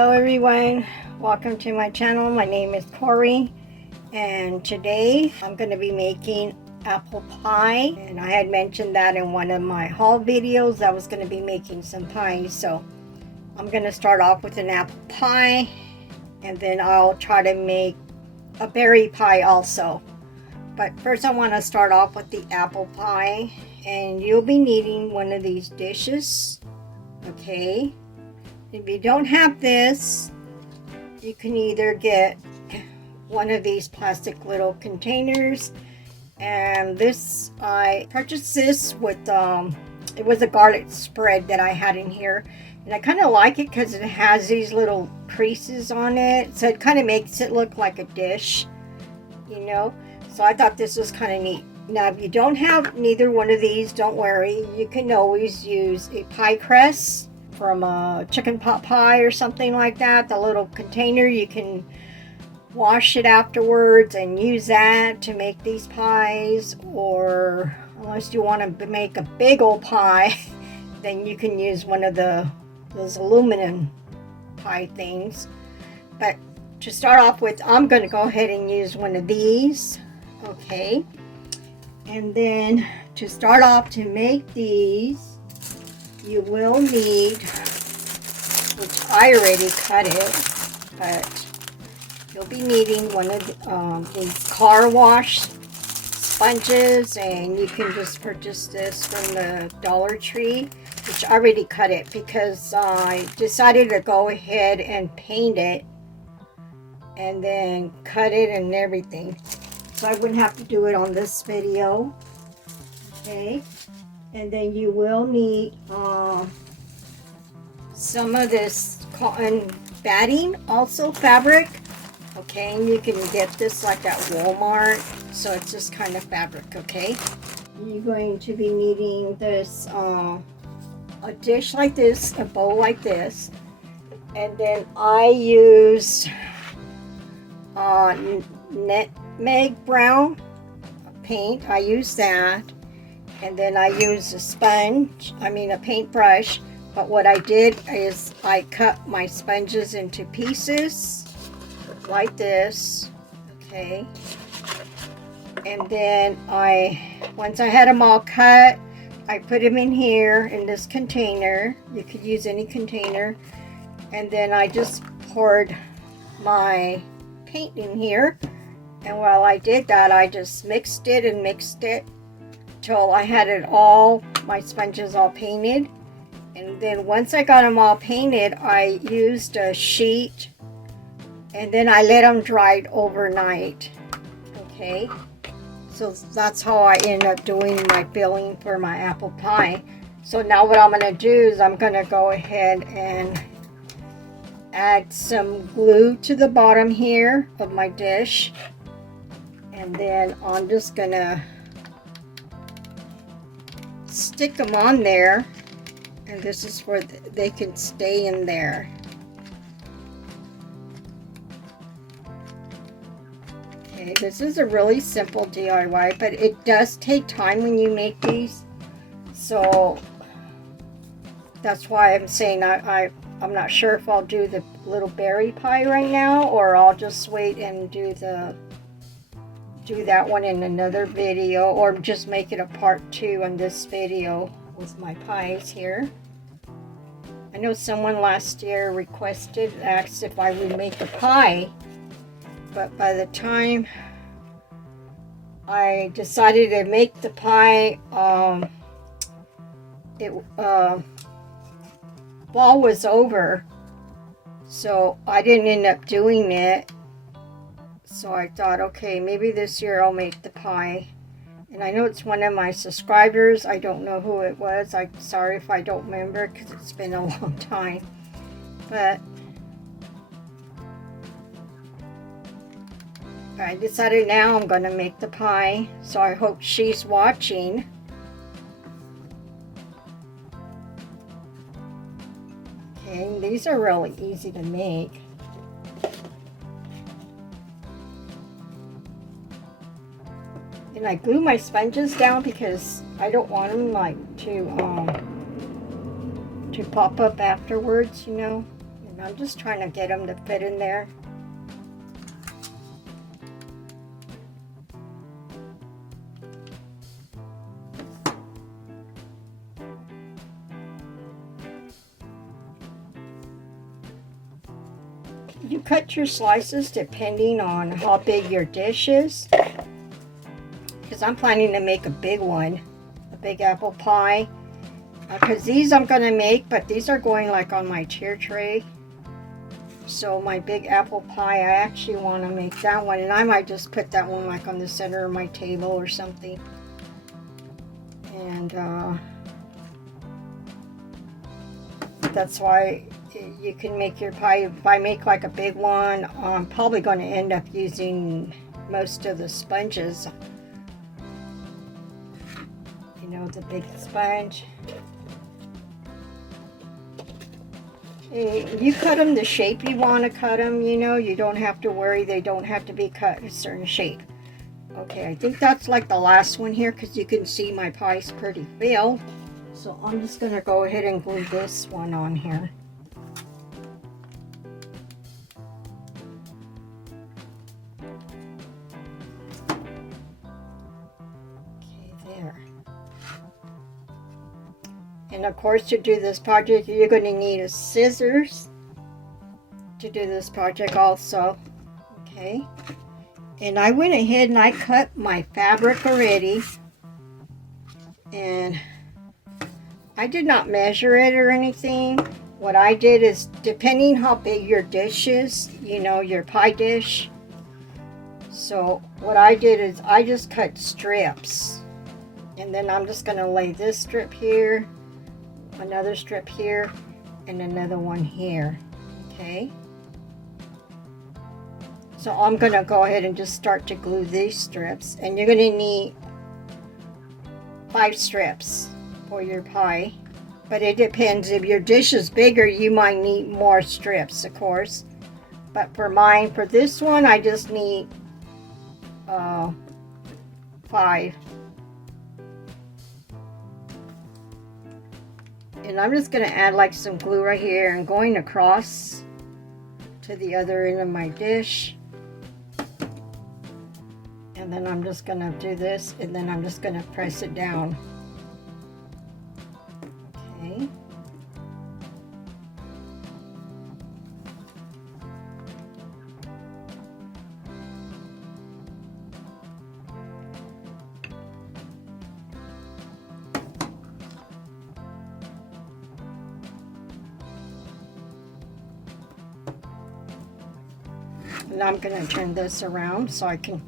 Hello everyone, welcome to my channel. My name is Corey and today I'm going to be making apple pie, and I had mentioned that in one of my haul videos I was going to be making some pies. So I'm going to start off with an apple pie and then I'll try to make a berry pie also. But first I want to start off with the apple pie, and you'll be needing one of these dishes. Okay, if you don't have this, you can either get one of these plastic little containers, and this, I purchased this with it was a garlic spread that I had in here, and I kind of like it because it has these little creases on it, so it kind of makes it look like a dish, you know. So I thought this was kind of neat. Now if you don't have neither one of these, don't worry, you can always use a pie crust from a chicken pot pie or something like that. The little container, you can wash it afterwards and use that to make these pies, or unless you want to make a big old pie then you can use one of those aluminum pie things. But to start off with, I'm going to go ahead and use one of these. Okay, and then to start off, to make these, you will need, which I already cut it, but you'll be needing one of these car wash sponges, and you can just purchase this from the Dollar Tree, which I already cut it because I decided to go ahead and paint it and then cut it and everything, so I wouldn't have to do it on this video. Okay, and then you will need some of this cotton batting, also fabric. Okay, and you can get this like at Walmart, so it's just kind of fabric. Okay, you're going to be needing this a dish like this, a bowl like this, and then I use nutmeg brown paint. I use that, and then I use a sponge, a paintbrush. But what I did is I cut my sponges into pieces like this. Okay, and then once I had them all cut, I put them in here in this container. You could use any container, and then I just poured my paint in here, and while I did that, I just mixed it till I had it all, my sponges all painted. And then once I got them all painted, I used a sheet, and then I let them dry overnight. Okay, so that's how I end up doing my filling for my apple pie. So now what I'm going to do is I'm going to go ahead and add some glue to the bottom here of my dish, and then I'm just going to stick them on there, and this is where they can stay in there. Okay, this is a really simple DIY, but it does take time when you make these, so that's why I'm saying I'm not sure if I'll do the little berry pie right now, or I'll just wait and do that one in another video, or just make it a part 2 on this video with my pies here. I know someone last year asked if I would make a pie, but by the time I decided to make the pie, fall was over, so I didn't end up doing it. So I thought, okay, maybe this year I'll make the pie. And I know it's one of my subscribers. I don't know who it was. I'm sorry if I don't remember, because it's been a long time. But I decided now I'm going to make the pie. So I hope she's watching. Okay, these are really easy to make. And I glue my sponges down because I don't want them like to pop up afterwards, you know. And And I'm just trying to get them to fit in there. You cut your slices depending on how big your dish is, because I'm planning to make a big one, a big apple pie, because these I'm going to make, but these are going like on my tier tray. So my big apple pie, I actually want to make that one, and I might just put that one like on the center of my table or something. And that's why you can make your pie. If I make like a big one, I'm probably going to end up using most of the sponges. You know, the big sponge. You cut them the shape you want to cut them, you know. You don't have to worry. They don't have to be cut a certain shape. Okay, I think that's like the last one here, because you can see my pie's pretty filled. So I'm just going to go ahead and glue this one on here. Okay, there. And of course, to do this project, you're going to need a scissors to do this project also. Okay. And I went ahead and I cut my fabric already. And I did not measure it or anything. What I did is, depending how big your dish is, you know, your pie dish. So what I did is I just cut strips. And then I'm just going to lay this strip here, another strip here, and another one here. Okay. So I'm going to go ahead and just start to glue these strips. And you're going to need 5 strips for your pie. But it depends. If your dish is bigger, you might need more strips, of course. But for mine, for this one, I just need 5. And I'm just going to add like some glue right here and going across to the other end of my dish. And then I'm just going to do this, and then I'm just going to press it down. Okay. And I'm going to turn this around so I can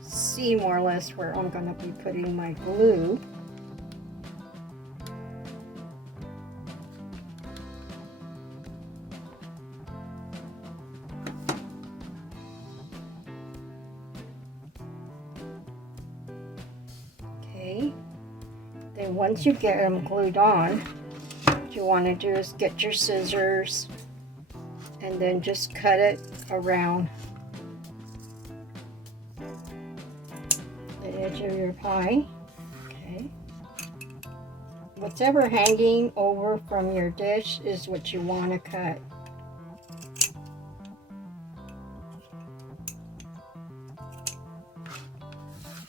see more or less where I'm going to be putting my glue. Okay, then once you get them glued on, what you want to do is get your scissors and then just cut it around the edge of your pie. Okay. Whatever hanging over from your dish is what you want to cut.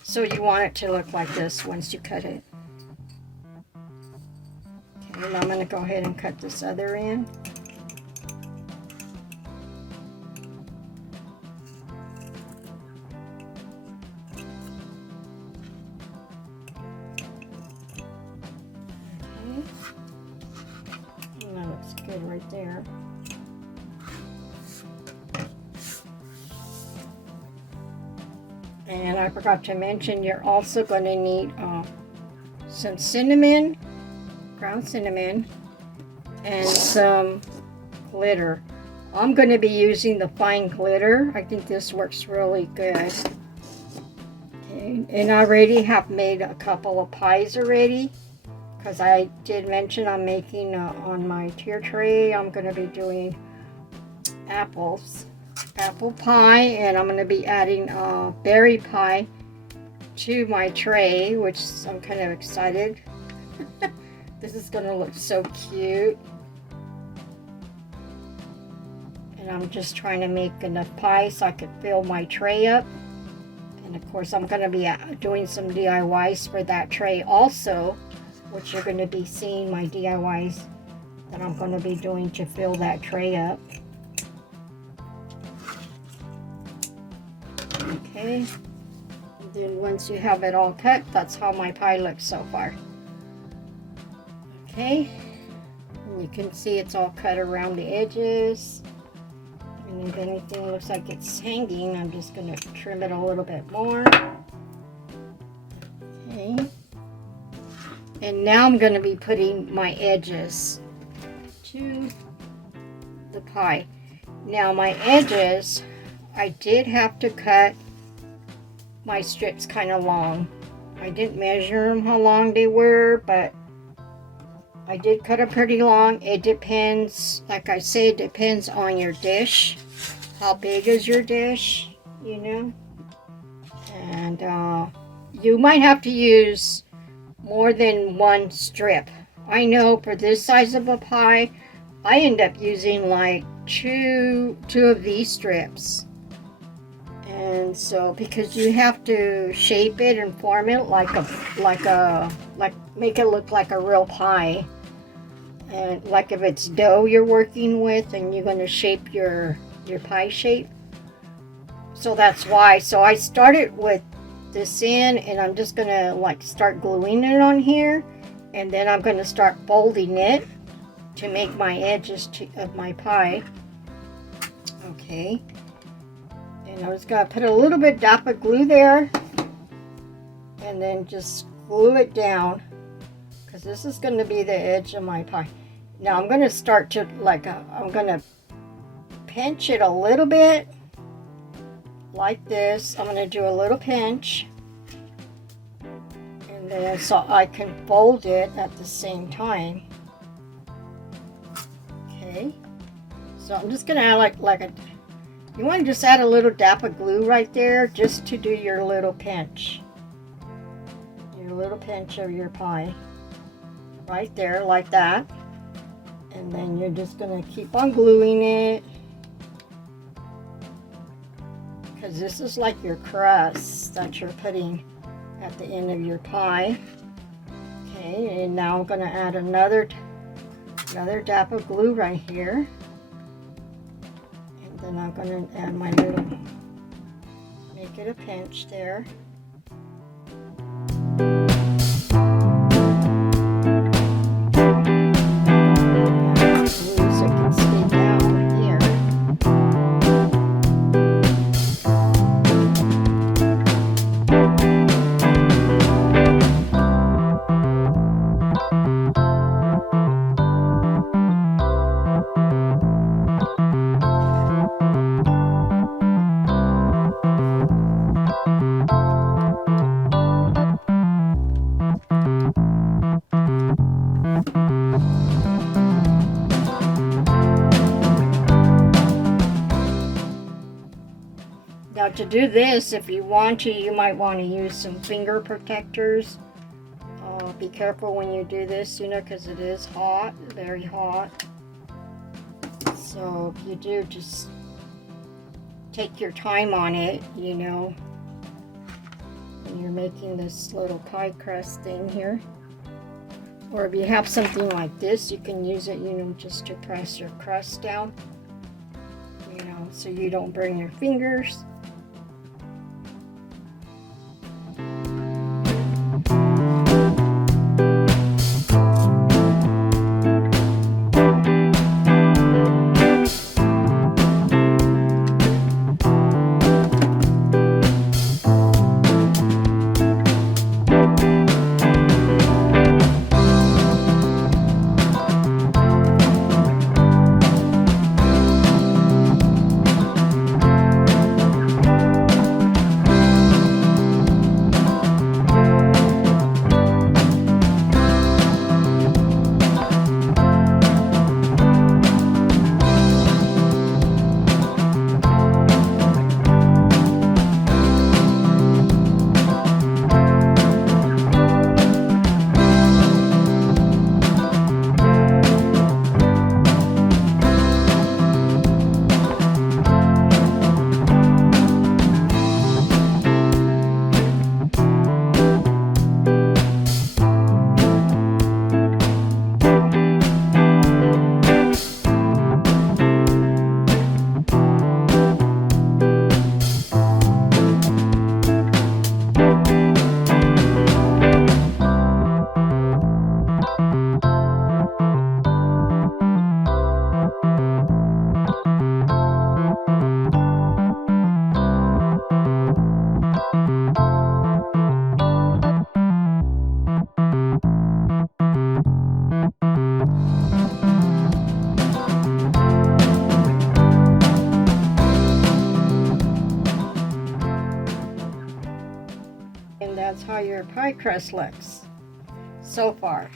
So you want it to look like this once you cut it. Okay, and I'm going to go ahead and cut this other end. That looks good right there. And I forgot to mention, you're also going to need some cinnamon, ground cinnamon, and some glitter. I'm going to be using the fine glitter. I think this works really good. Okay, and I already have made a couple of pies already, because I did mention I'm making on my tier tray, I'm going to be doing apple pie, and I'm going to be adding berry pie to my tray, which I'm kind of excited. This is going to look so cute. And I'm just trying to make enough pie so I could fill my tray up. And of course I'm going to be doing some DIYs for that tray also, which you're going to be seeing my DIYs that I'm going to be doing to fill that tray up. Okay, and then once you have it all cut, that's how my pie looks so far. Okay, and you can see it's all cut around the edges. And if anything looks like it's hanging, I'm just going to trim it a little bit more. Okay. And now I'm going to be putting my edges to the pie. Now my edges, I did have to cut my strips kind of long. I didn't measure them how long they were, but I did cut them pretty long. It depends, like I say, it depends on your dish. How big is your dish, you know? And you might have to use more than one strip. I know for this size of a pie, I end up using like two of these strips. And so, because you have to shape it and form it like make it look like a real pie. And like if it's dough you're working with and you're going to shape your pie shape. So that's why. So I started with this in, and I'm just going to like start gluing it on here. And then I'm going to start folding it to make my edges of my pie. Okay. And I was going to put a little bit Dapper glue there. And then just glue it down. Because this is going to be the edge of my pie. Now I'm going to start to I'm going to pinch it a little bit. Like this. I'm going to do a little pinch. And then so I can fold it at the same time. Okay. So I'm just going to add you want to just add a little Dapper glue right there just to do your little pinch. Your little pinch of your pie. Right there, like that. And then you're just going to keep on gluing it. Because this is like your crust that you're putting at the end of your pie. Okay, and now I'm going to add another Dapper glue right here. And then I'm going to add my little, make it a pinch there. Now to do this, if you want to, you might want to use some finger protectors. Be careful when you do this, you know, because it is hot, very hot. So if you do, just take your time on it, you know, when you're making this little pie crust thing here. Or if you have something like this, you can use it, you know, just to press your crust down, you know, so you don't burn your fingers. your pie crust looks so far.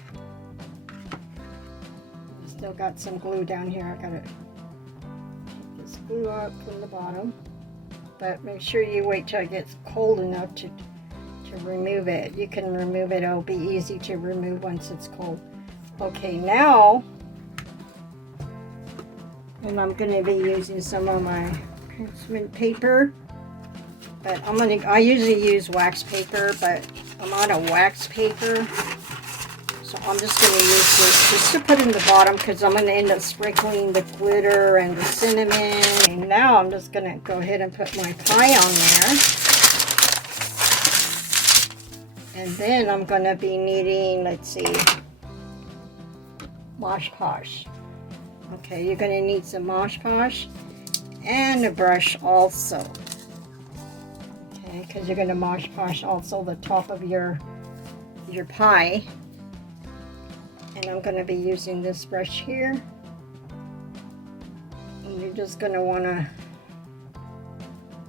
Still got some glue down here. I gotta take this glue out from the bottom, but make sure you wait till it gets cold enough to remove it. You can remove it. It'll be easy to remove once it's cold. Okay, now, and I'm going to be using some of my parchment paper, but I usually use wax paper, but I'm out of wax paper, so I'm just going to use this just to put in the bottom, because I'm going to end up sprinkling the glitter and the cinnamon. And now I'm just going to go ahead and put my pie on there. And then I'm going to be needing, let's see, Mosh Posh. Okay, you're going to need some Mosh Posh and a brush also. Okay, because you're going to Mosh Posh also the top of your pie. And I'm going to be using this brush here. And you're just going to want to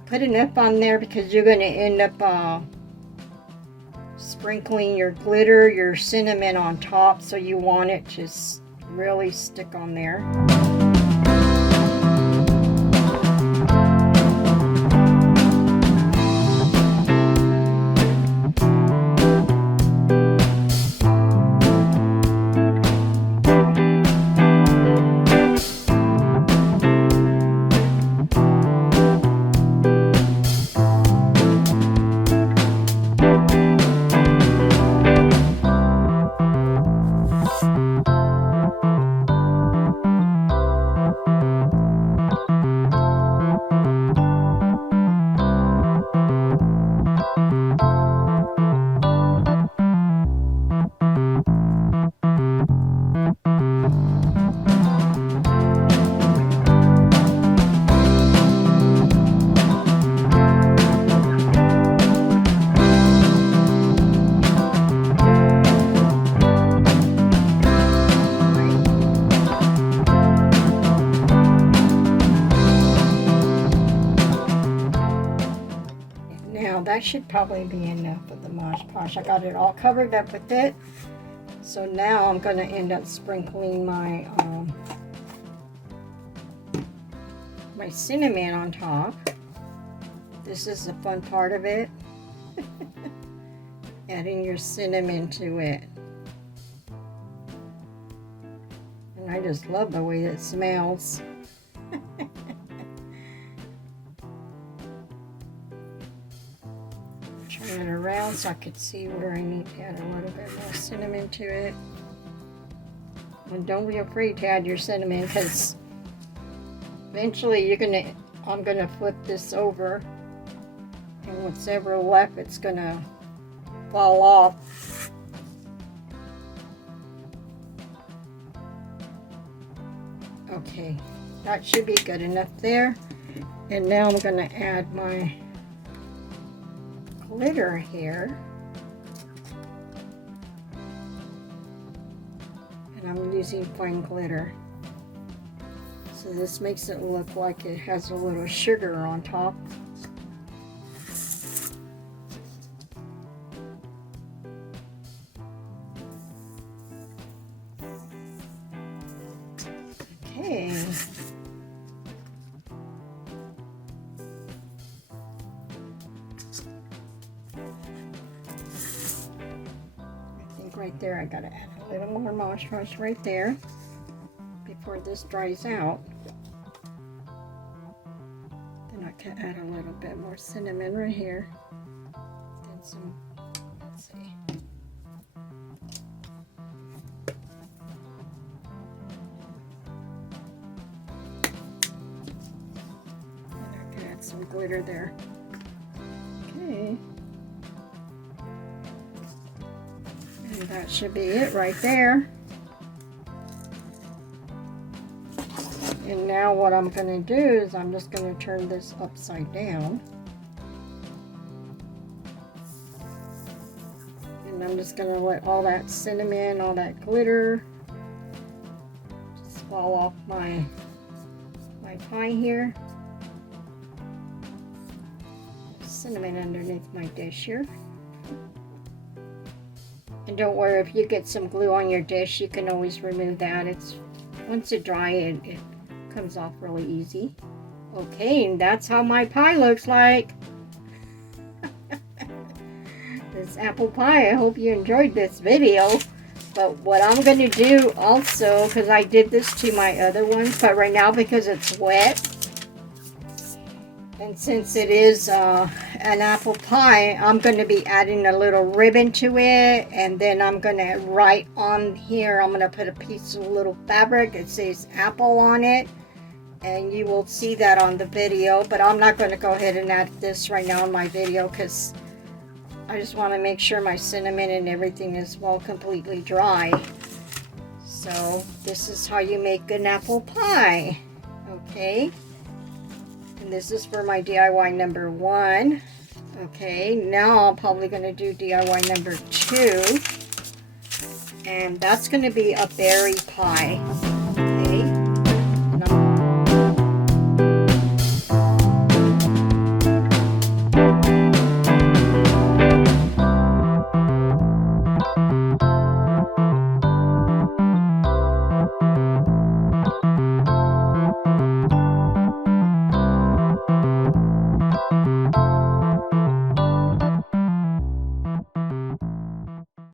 put enough on there, because you're going to end up sprinkling your glitter, your cinnamon on top, so you want it to really stick on there. That should probably be enough of the Mosh Posh. I got it all covered up with it. So now I'm going to end up sprinkling my my cinnamon on top. This is the fun part of it. Adding your cinnamon to it. And I just love the way it smells. Turn it around so I could see where I need to add a little bit more cinnamon to it. And don't be afraid to add your cinnamon, because eventually I'm gonna flip this over, and whatever left, it's gonna fall off. Okay, that should be good enough there. And now I'm gonna add my glitter here, and I'm using fine glitter, so this makes it look like it has a little sugar on top. Okay. Right there, I gotta add a little more Mosh Posh right there before this dries out. Then I can add a little bit more cinnamon right here. Then some, let's see. And I can add some glitter there. Okay. And that should be it right there. And now what I'm going to do is I'm just going to turn this upside down. And I'm just going to let all that cinnamon, all that glitter just fall off my pie here. Cinnamon underneath my dish here. And don't worry, if you get some glue on your dish, you can always remove that. Once it dries, it comes off really easy. Okay, and that's how my pie looks like. This apple pie. I hope you enjoyed this video. But what I'm going to do also, because I did this to my other ones, but right now because it's wet, and since it is an apple pie, I'm going to be adding a little ribbon to it, and then I'm going to write on here, I'm going to put a piece of little fabric that says apple on it, and you will see that on the video, but I'm not going to go ahead and add this right now in my video because I just want to make sure my cinnamon and everything is well completely dry. So this is how you make an apple pie. Okay. And this is for my DIY number 1. Okay, now I'm probably going to do DIY number 2. And that's going to be a berry pie.